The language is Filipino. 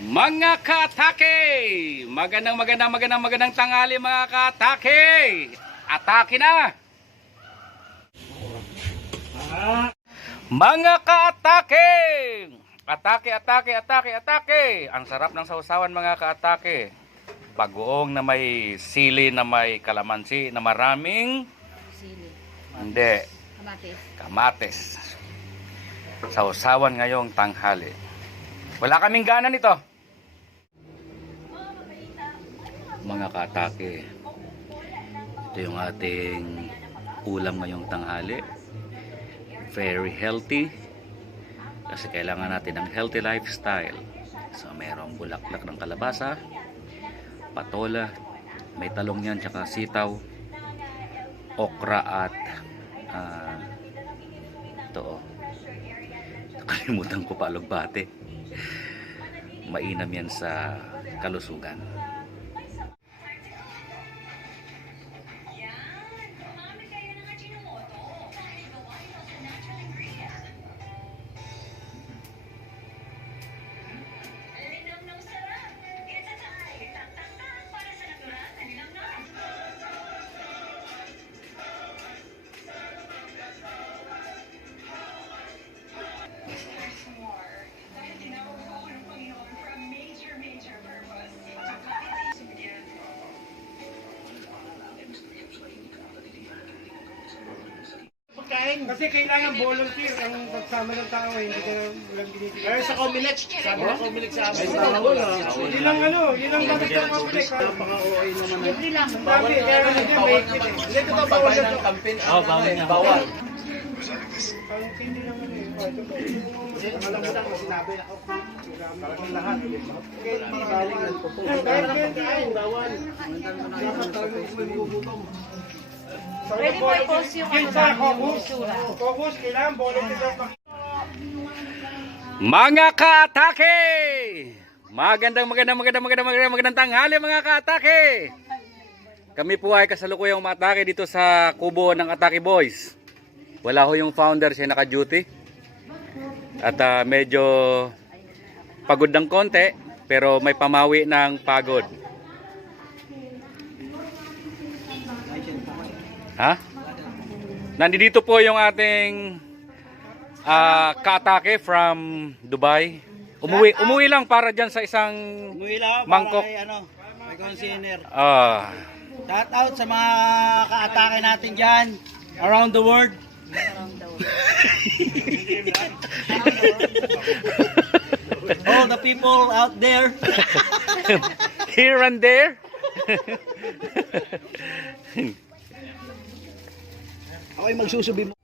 Mga ka-atake! Magandang tanghali mga ka-atake! Atake na! Mga ka-atake! Atake! Ang sarap ng sausawan mga ka-atake. Bagoong na may sili, na may kalamansi, na maraming Sili. hindi, Kamatis. kamatis. Sausawan ngayong tanghali. Wala kaming gana nito. Mga ka-atake, ito yung ating ulam ngayong tanghali. Very healthy kasi kailangan natin ng healthy lifestyle. So mayroong bulaklak ng kalabasa, patola, may talong yan, tsaka sitaw, okra at ito kalimutan ko pa, alugbate. Mainam yan sa kalusugan. Kasi kailangan volunteer ang pagsama ng tao, hindi ka walang binibigay. Pero sa Comelec, sabi ng Comelec sa amin. Yun ang yun ang bakit ang Comelec. Napaka-OA naman. Libre lang. Ang dami, kaya naman yan, may ikit. Hindi ko ba bawal na campaign? Bawal. Parang hindi naman eh. Alam mo lang, sinabi ako. Parang lahat. Bawal. Dapat talagang gugutom. Pwede mo i-post yung Focus, kailangan volunteer lang. Mga ka-atake! Magandang tanghali mga ka-atake! Kami po ay kasalukuyang umatake dito sa kubo ng Atake Boys. Wala ho yung founder, siya naka-duty. At medyo pagod ng konti, pero may pamawi ng pagod. Ha? Nandito po yung ating ka-atake from Dubai. Umuwi lang para dyan sa isang mangkok. May container. Shout Shout out sa mga ka-atake natin dyan around the world. All the people out there. Here and there. Ako'y magsusubi mo.